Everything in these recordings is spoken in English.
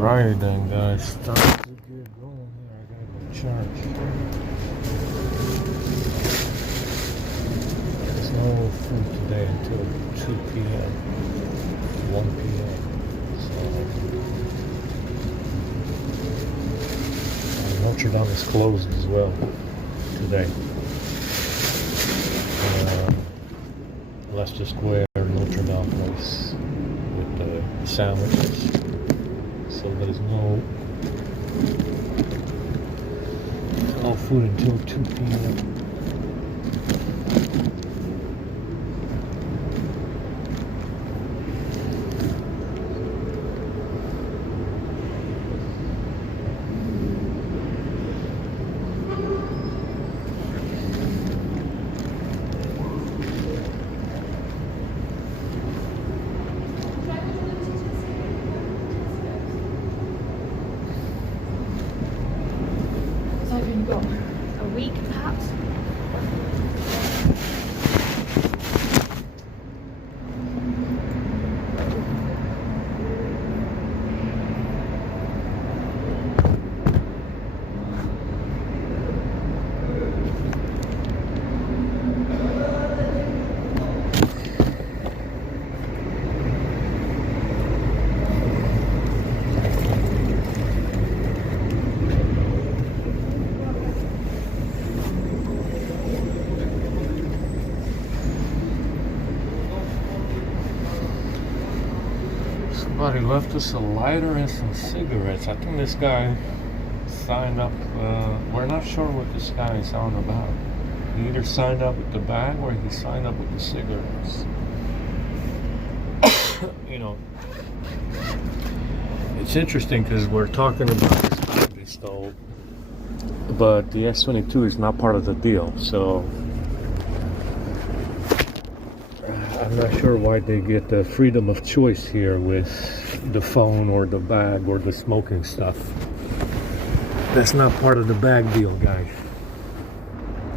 Alrighty then, guys. Time to get going here. I gotta go charge. There's no food today until 2 p.m. 1 p.m. So Notre Dame is closed as well today. Leicester Square, Notre Dame place with the sandwiches. So there's no food until 2 p.m. So have you got a week perhaps? Somebody left us a lighter and some cigarettes. I think this guy signed up. We're not sure what this guy is on about. He either signed up with the bag or he signed up with the cigarettes. You know, it's interesting because we're talking about this bag they stole, but the X-22 is not part of the deal. So I'm not sure why they get the freedom of choice here with the phone or the bag or the smoking stuff. That's not part of the bag deal, guys.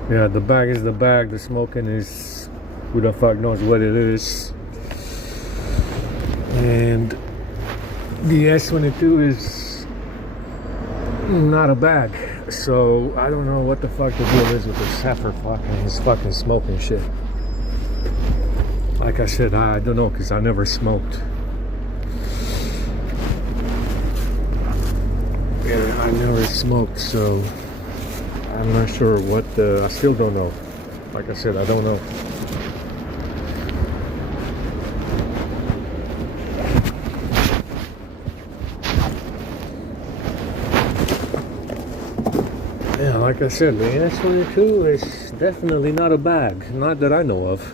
Yeah, the bag is the bag. The smoking is who the fuck knows what it is. And the S22 is not a bag. So I don't know what the fuck the deal is with this heifer fucking smoking shit. Like I said, I don't know because I never smoked. Yeah, I never smoked, so I'm not sure what I still don't know. Like I said, I don't know. Yeah, like I said, the S22 is definitely not a bag. Not that I know of.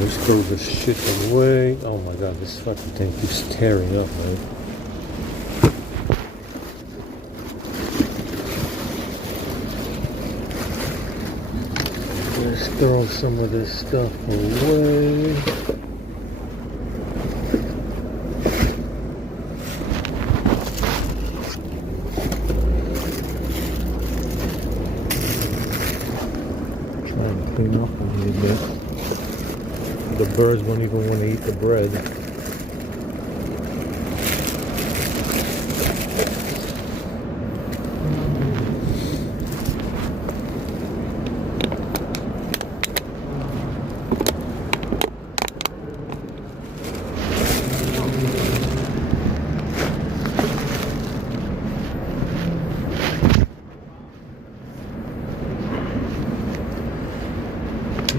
Let's throw this shit away. Oh my god, this fucking thing keeps tearing up, man. Let's throw some of this stuff away. Trying to clean up a little bit. The birds won't even want to eat the bread.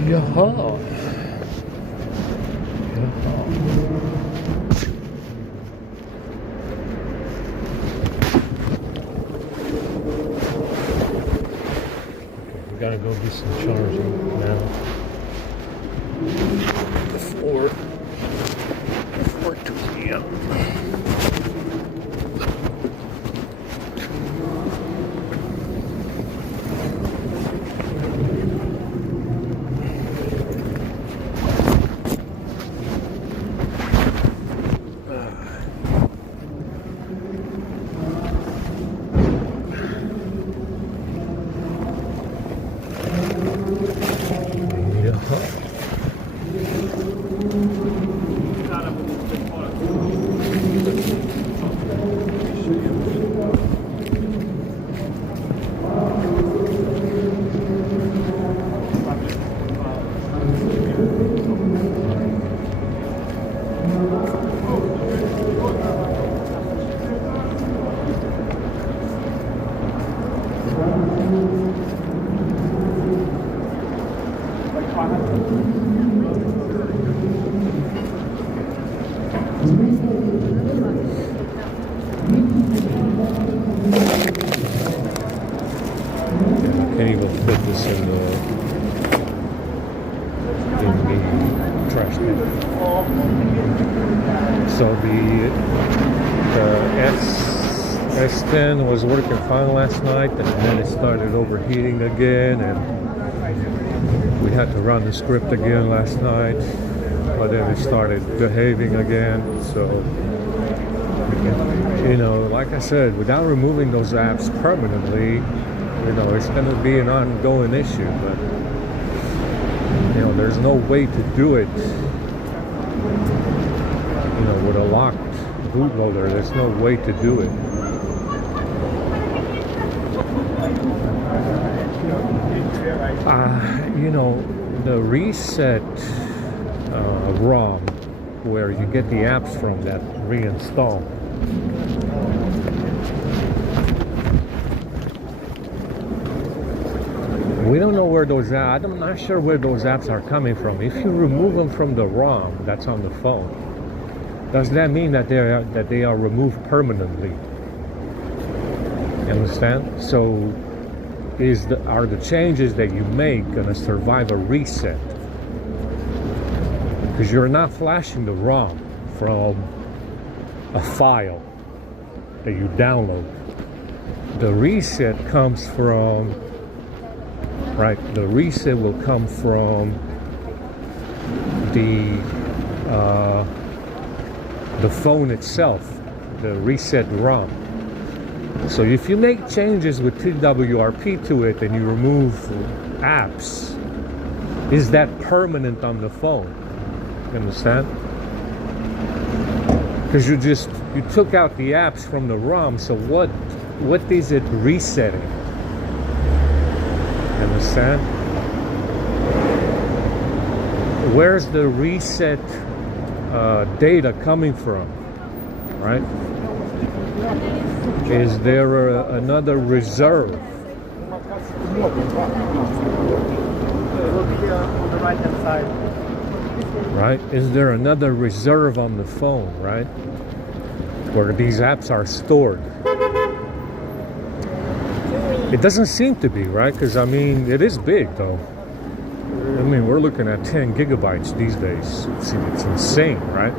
Yaha! Gotta go do some charging now before 2 p.m. Can't even fit this in the trash can. So the S10 was working fine last night, and then it started overheating again, and we had to run the script again last night, but then it started behaving again. So, you know, like I said, without removing those apps permanently, you know, it's going to be an ongoing issue, but, you know, there's no way to do it, you know, with a locked bootloader. There's no way to do it. You know, the reset ROM, where you get the apps from that reinstall, we don't know where those apps, I'm not sure where those apps are coming from. If you remove them from the ROM that's on the phone, does that mean that they are removed permanently? You understand? So are the changes that you make going to survive a reset? Because you're not flashing the ROM from a file that you download. The reset comes from, right, the reset will come from the phone itself, the reset ROM. So if you make changes with TWRP to it and you remove apps, is that permanent on the phone? You understand? Because you took out the apps from the ROM, so what is it resetting? You understand? Where's the reset data coming from? Right? Is there another reserve? Look here on the right hand side. Right? Is there another reserve on the phone, right? Where these apps are stored? It doesn't seem to be, right? Because, I mean, it is big, though. I mean, we're looking at 10 gigabytes these days. It's insane, right?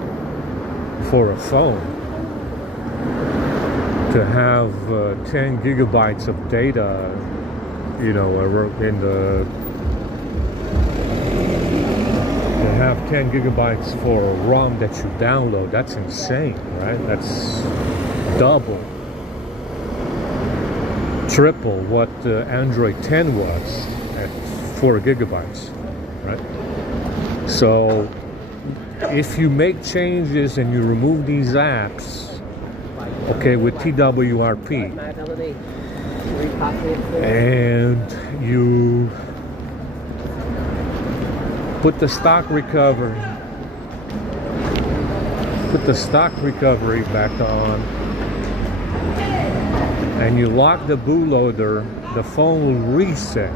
For a phone. To have 10 gigabytes of data, you know, in the... To have 10 gigabytes for a ROM that you download, that's insane, right? That's double, triple what Android 10 was at 4 gigabytes, right? So if you make changes and you remove these apps, okay, with TWRP, and you put the stock recovery back on, and you lock the bootloader, the phone will reset.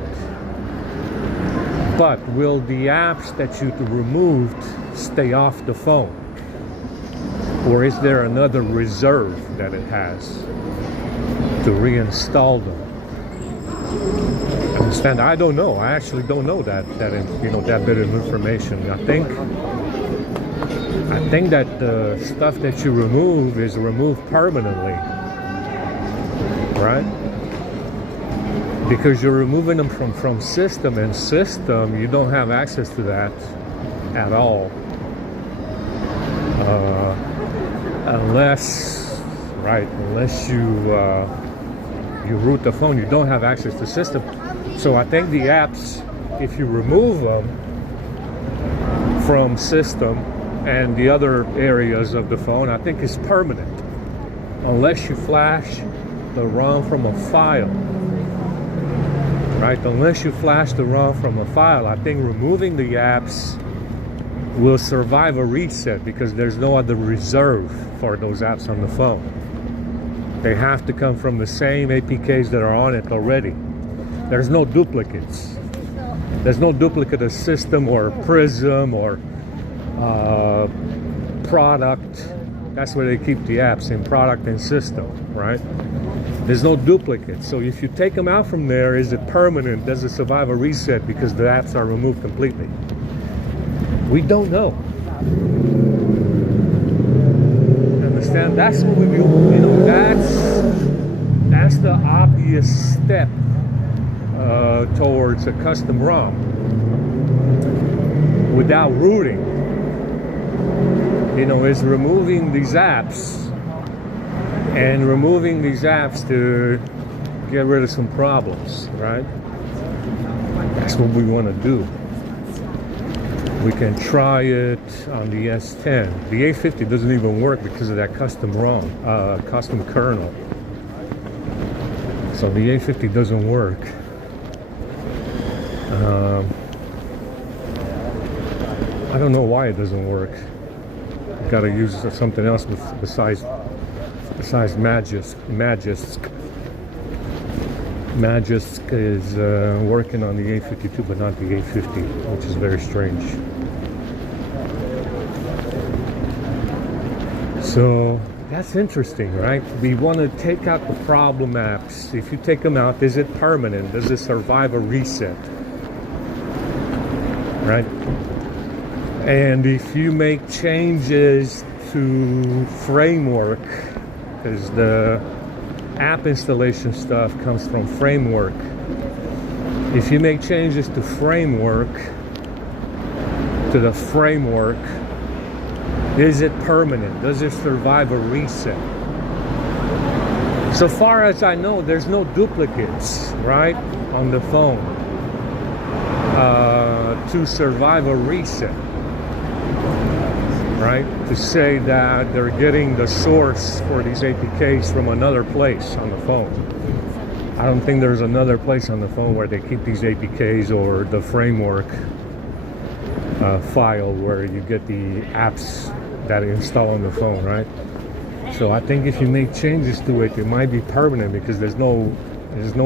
But will the apps that you removed stay off the phone? Or is there another reserve that it has to reinstall them? Understand? I don't know. I actually don't know that bit of information. I think that the stuff that you remove is removed permanently, right? Because you're removing them from system, and system, you don't have access to that at all. Unless you root the phone, you don't have access to system. So I think the apps, if you remove them from system and the other areas of the phone, I think it's permanent. Unless you flash the ROM from a file. Right? Unless you flash the ROM from a file, I think removing the apps will survive a reset because there's no other reserve for those apps on the phone. They have to come from the same APKs that are on it already. There's no duplicates. There's no duplicate system or prism or product. That's where they keep the apps, in product and system, right? There's no duplicate. So if you take them out from there, is it permanent? Does it survive a reset because the apps are removed completely? We don't know. Understand? That's what we, that's the obvious step towards a custom ROM without rooting. Is removing these apps to get rid of some problems, right? That's what we want to do. We can try it on the S10. The A50 doesn't even work because of that custom ROM, custom kernel. So the A50 doesn't work. I don't know why it doesn't work. Got to use something else besides Magisk. Magisk is working on the A52, but not the A50, which is very strange. So that's interesting, right? We want to take out the problem apps. If you take them out, is it permanent? Does it survive a reset? Right? And if you make changes to framework, because the app installation stuff comes from framework. If you make changes to the framework, is it permanent? Does it survive a reset? So far as I know, there's no duplicates, right, on the phone to survive a reset. Right? To say that they're getting the source for these APKs from another place on the phone. I don't think there's another place on the phone where they keep these APKs or the framework file where you get the apps that install on the phone, right? So I think if you make changes to it, it might be permanent because there's no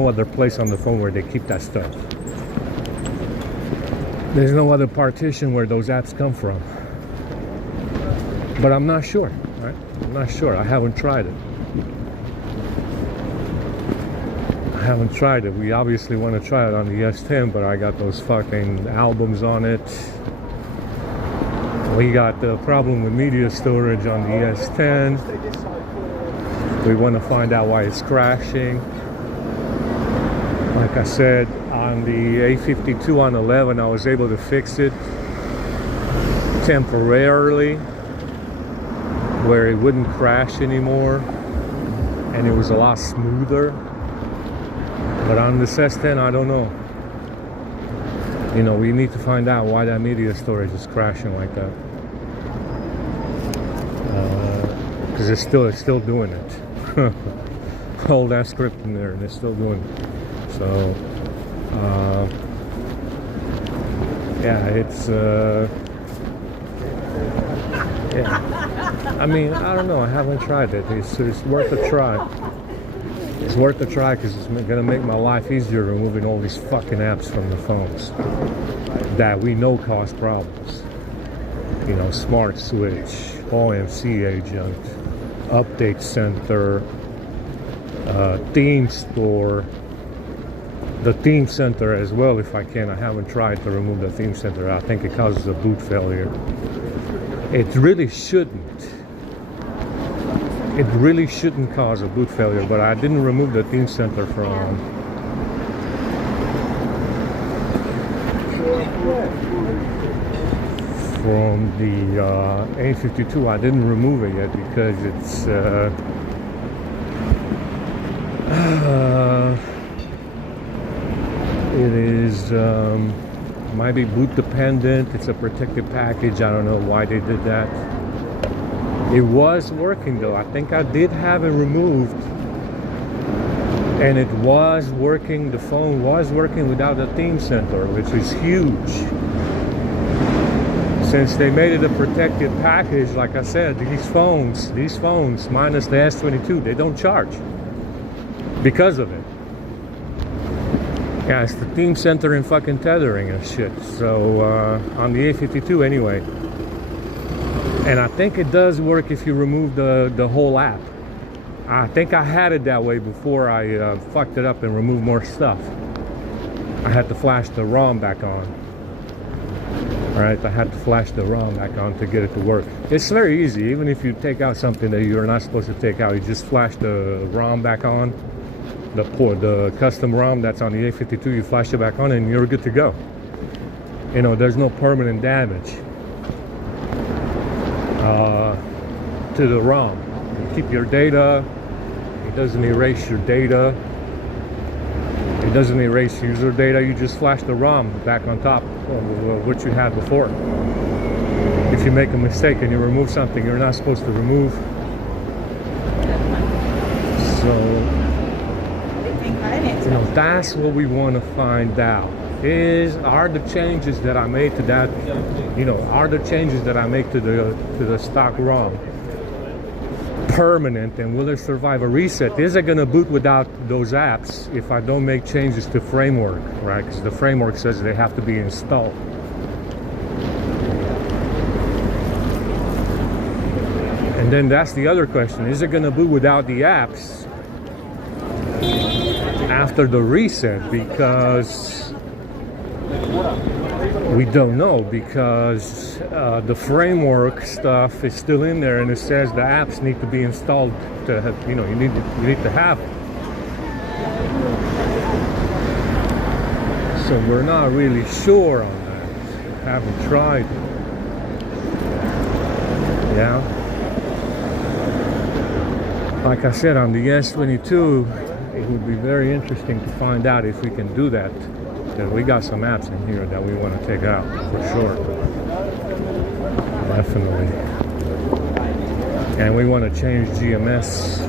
other place on the phone where they keep that stuff. There's no other partition where those apps come from. But I'm not sure, right? I'm not sure. I haven't tried it. We obviously want to try it on the S10, but I got those fucking albums on it. We got the problem with media storage on the S10. We want to find out why it's crashing. Like I said, on the A52 on 11, I was able to fix it temporarily, where it wouldn't crash anymore and it was a lot smoother. But on this S10, I don't know. We need to find out why that media storage is crashing like that. Because it's still doing it. Hold that script in there and it's still doing it. So yeah, it's yeah. I mean, I don't know. I haven't tried it. It's worth a try. It's worth a try because it's going to make my life easier removing all these fucking apps from the phones that we know cause problems. Smart Switch, OMC Agent, Update Center, Theme Store, the Theme Center as well if I can. I haven't tried to remove the Theme Center. I think it causes a boot failure. It really shouldn't. It really shouldn't cause a boot failure, but I didn't remove the Theme Center from the A52. I didn't remove it yet because it's it is might be boot dependent. It's a protected package. I don't know why they did that. It was working though. I think I did have it removed and it was working. The phone was working without the Theme Center, which is huge. Since they made it a protected package, like I said, these phones minus the S22, they don't charge because of it. Yeah, it's the team center and fucking tethering and shit. So on the A52 anyway. And I think it does work if you remove the whole app. I think I had it that way before I fucked it up and removed more stuff. I had to flash the ROM back on. Alright, I had to flash the ROM back on to get it to work. It's very easy, even if you take out something that you're not supposed to take out, you just flash the ROM back on. The custom ROM that's on the A52, you flash it back on and you're good to go. You know, there's no permanent damage to the ROM. You keep your data, it doesn't erase your data, it doesn't erase user data, you just flash the ROM back on top of what you had before. If you make a mistake and you remove something you're not supposed to remove. So you know, that's what we want to find out. Are the changes that I made to that, you know, are the changes that I make to the stock ROM permanent, and will it survive a reset? Is it going to boot without those apps if I don't make changes to framework, right? Because the framework says they have to be installed. And then that's the other question. Is it going to boot without the apps after the reset? Because we don't know, because the framework stuff is still in there and it says the apps need to be installed to have, you know, you need to have it. So we're not really sure on that. Haven't tried. Yeah. Like I said, on the S22, it would be very interesting to find out if we can do that. Because we got some apps in here that we want to take out, for sure. Definitely. And we want to change GMS,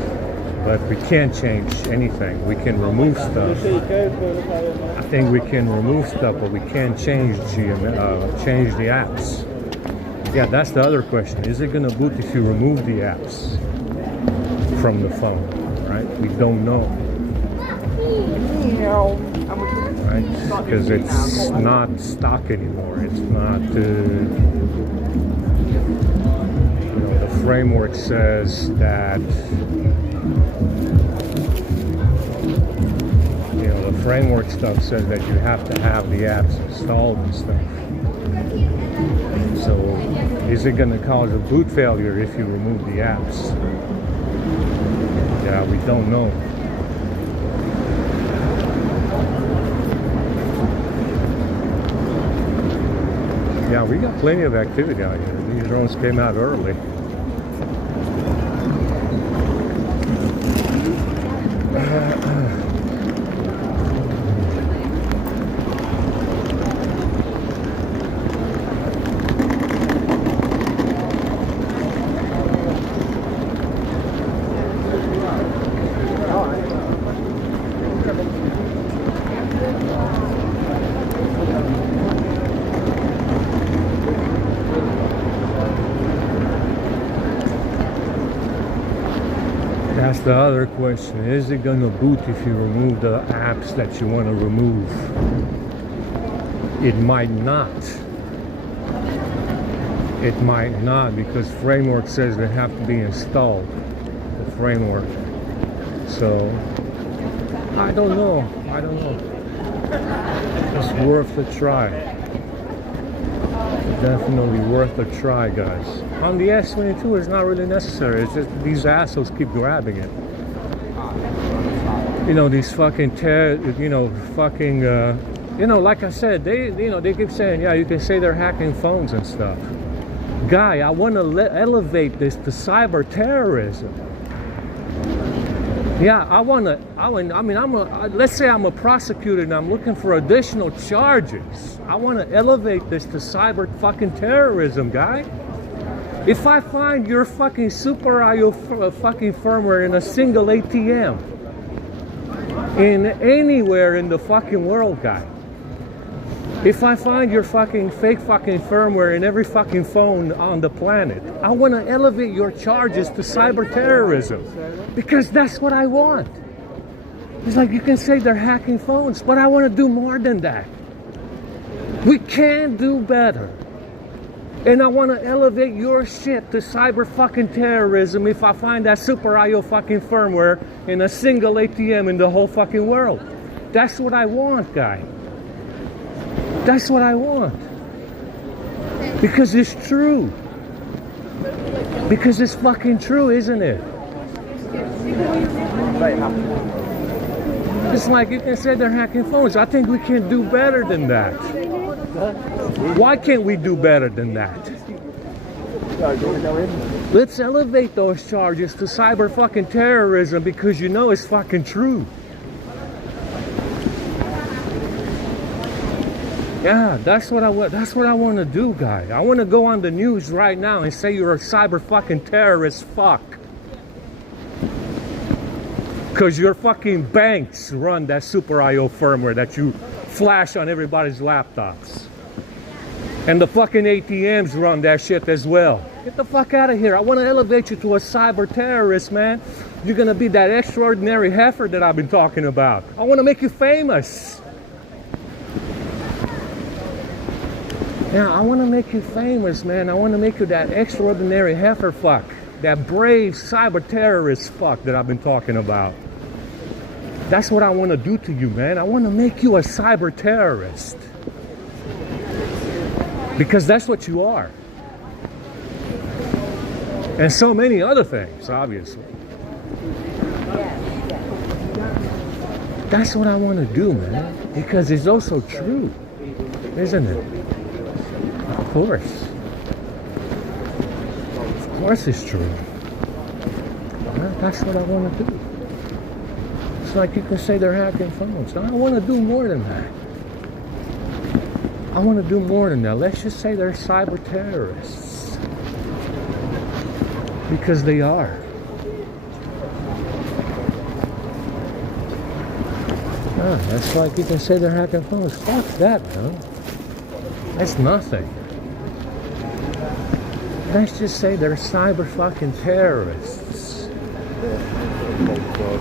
but we can't change anything. We can remove stuff. I think we can remove stuff, but we can't change change the apps. Yeah, that's the other question. Is it going to boot if you remove the apps from the phone, right? We don't know. Right? Because it's not stock anymore. It's not, you know, the framework says that, you know, the framework stuff says that you have to have the apps installed and stuff. So, is it going to cause a boot failure if you remove the apps? Yeah, we don't know. Yeah, we got plenty of activity out here. These drones came out early. That's the other question. Is it going to boot if you remove the apps that you want to remove? It might not. It might not, because framework says they have to be installed. The framework. So, I don't know. I don't know. It's worth a try. Definitely worth a try, guys. On the S22, it's not really necessary. It's just these assholes keep grabbing it. You know, these fucking you know, like I said, they keep saying, yeah, you can say they're hacking phones and stuff. Guy, I want to elevate this to cyber terrorism. Yeah, let's say I'm a prosecutor and I'm looking for additional charges. I want to elevate this to cyber fucking terrorism, guy. If I find your fucking Super IO fucking firmware in a single ATM, in anywhere in the fucking world, guy. If I find your fucking fake fucking firmware in every fucking phone on the planet, I want to elevate your charges to cyber terrorism. Because that's what I want. It's like you can say they're hacking phones, but I want to do more than that. We can do better. And I want to elevate your shit to cyber fucking terrorism if I find that super IO fucking firmware in a single ATM in the whole fucking world. That's what I want, guy. That's what I want. Because it's true. Because it's fucking true, isn't it? It's like you can say they're hacking phones. I think we can do better than that. Why can't we do better than that? Let's elevate those charges to cyber fucking terrorism because you know it's fucking true. Yeah, that's what I want. That's what I want to do, guy. I want to go on the news right now and say you're a cyber fucking terrorist. Fuck. Because your fucking banks run that super IO firmware that you flash on everybody's laptops. And the fucking ATMs run that shit as well. Get the fuck out of here. I want to elevate you to a cyber terrorist, man. You're going to be that extraordinary heifer that I've been talking about. I want to make you famous. Yeah, I want to make you famous, man. I want to make you that extraordinary heifer fuck. That brave cyber terrorist fuck that I've been talking about. That's what I want to do to you, man. I want to make you a cyber terrorist. Because that's what you are. And so many other things, obviously. That's what I want to do, man. Because it's also true, isn't it? Of course. Of course it's true. That's what I want to do. It's like you can say they're hacking phones. I want to do more than that. I want to do more than that. Let's just say they're cyber terrorists. Because they are. That's like you can say they're hacking phones. Fuck that, man. That's nothing. Let's just say they're cyber fucking terrorists. Oh my God.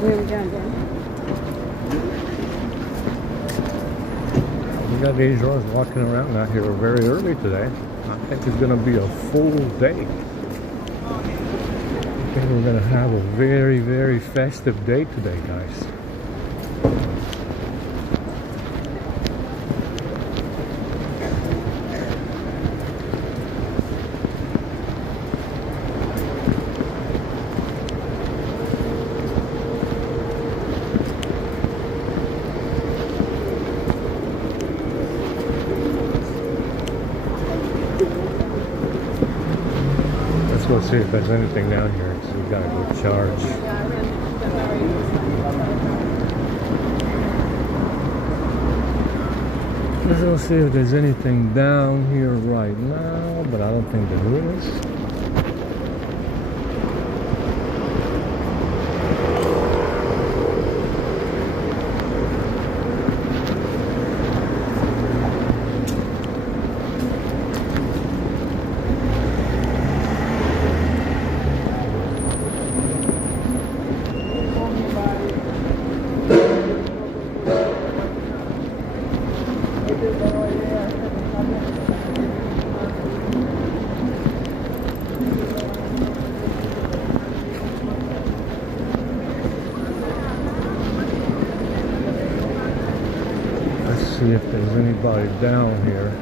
Where are we going, Dan? We got these girls walking around out here very early today. I think it's going to be a full day. I think we're going to have a very, very festive day today, guys. Let's go see if there's anything down here, because we gotta go charge. Let's go see if there's anything down here right now, but I don't think there is. See if there's anybody down here.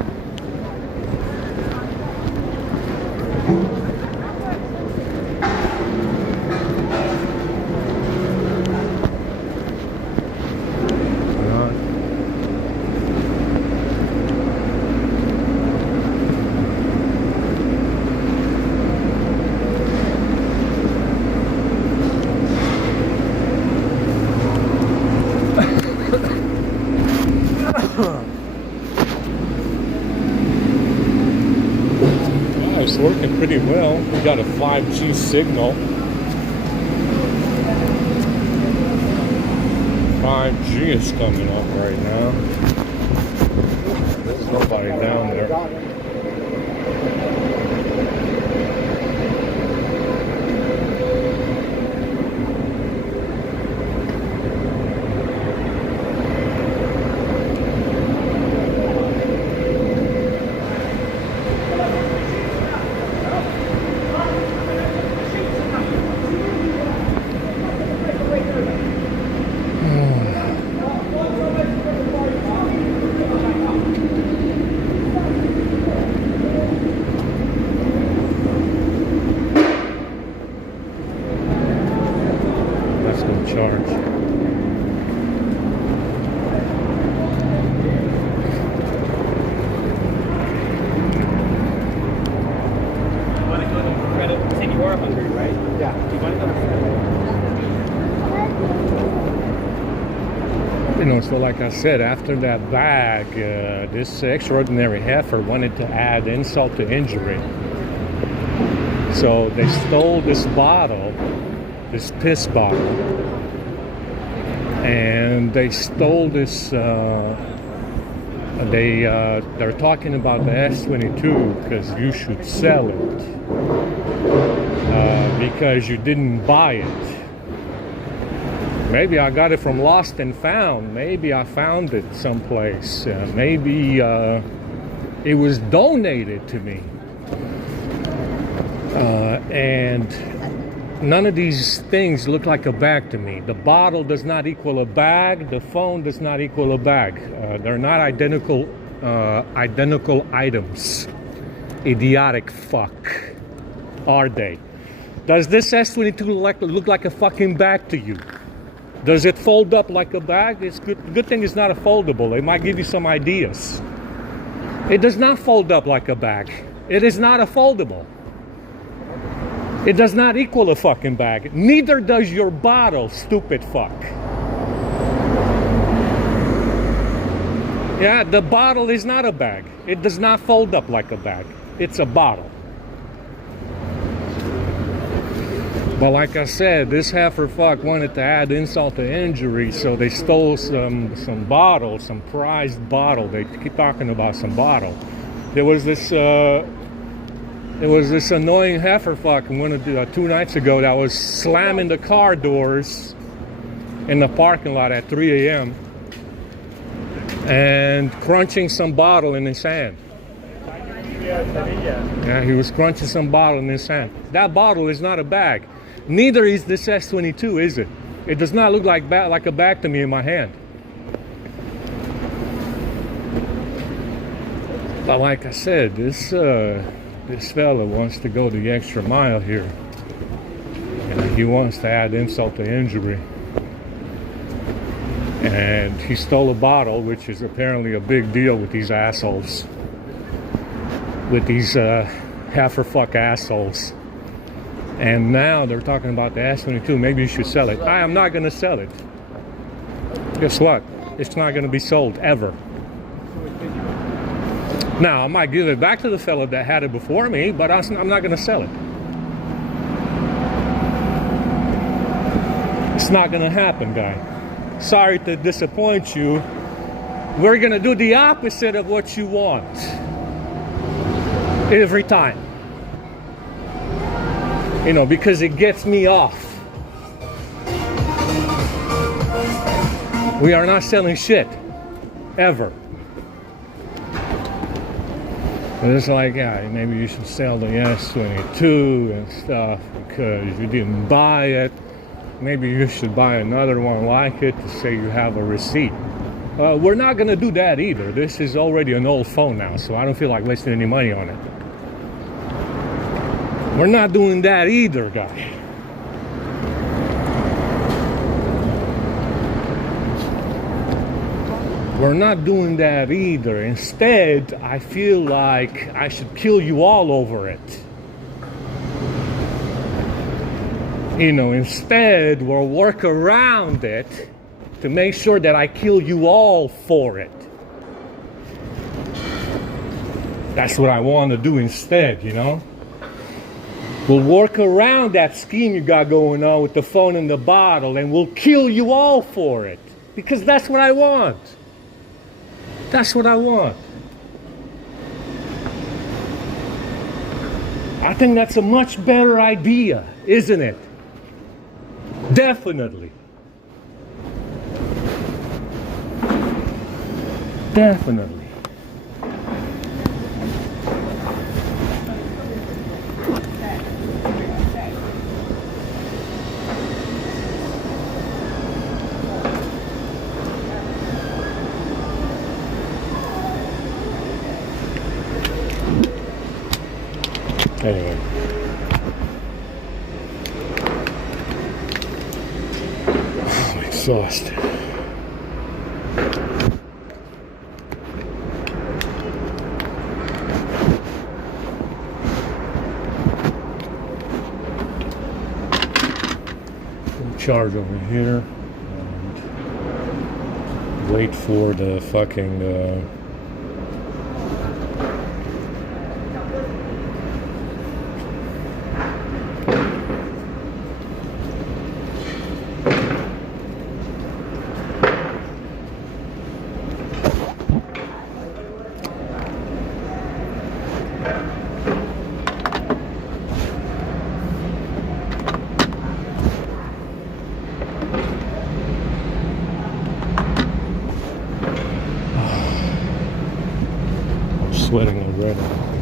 Well, we got a 5G signal. 5G is coming up right now. There's nobody down there. That's gonna charge. You know, so like I said, after that bag, this extraordinary heifer wanted to add insult to injury. So they stole this bottle, this piss bottle, and they stole this, they're talking about the S22 because you should sell it because you didn't buy it. Maybe I got it from Lost and Found. Maybe I found it someplace. Maybe it was donated to me. And none of these things look like a bag to me. The bottle does not equal a bag. The phone does not equal a bag. They're not identical items. Idiotic fuck. Are they? Does this S22 look like a fucking bag to you? Does it fold up like a bag? It's good thing it's not a foldable. It might give you some ideas. It does not fold up like a bag. It is not a foldable. It does not equal a fucking bag. Neither does your bottle, stupid fuck. Yeah, the bottle is not a bag. It does not fold up like a bag. It's a bottle. But like I said, this heifer fuck wanted to add insult to injury, so they stole some bottle, some prized bottle. They keep talking about some bottle. There was this annoying heifer fuck 2 nights ago that was slamming the car doors in the parking lot at 3 a.m. and crunching some bottle in his hand. Yeah, he was crunching some bottle in his hand. That bottle is not a bag. Neither is this S22, is it? It does not look like a bag to me in my hand. But like I said, this fella wants to go the extra mile here. And he wants to add insult to injury. And he stole a bottle, which is apparently a big deal with these assholes. With these heifer fuck assholes. And now they're talking about the S22. Maybe you should sell it. I am not going to sell it. Guess what? It's not going to be sold ever. Now, I might give it back to the fella that had it before me, but I'm not going to sell it. It's not going to happen, guy. Sorry to disappoint you. We're going to do the opposite of what you want. Every time. You know, because it gets me off. We are not selling shit. Ever. But it's like, yeah, maybe you should sell the S22 and stuff because you didn't buy it. Maybe you should buy another one like it to say you have a receipt. We're not going to do that either. This is already an old phone now, so I don't feel like wasting any money on it. We're not doing that either, guy. We're not doing that either. Instead, I feel like I should kill you all over it. You know, instead, we'll work around it to make sure that I kill you all for it. That's what I want to do instead, you know? We'll work around that scheme you got going on with the phone and the bottle, and we'll kill you all for it. Because that's what I want. That's what I want. I think that's a much better idea, isn't it? Definitely. Definitely. Anyway. I'm exhausted. Charge over here and wait for the fucking sweating already.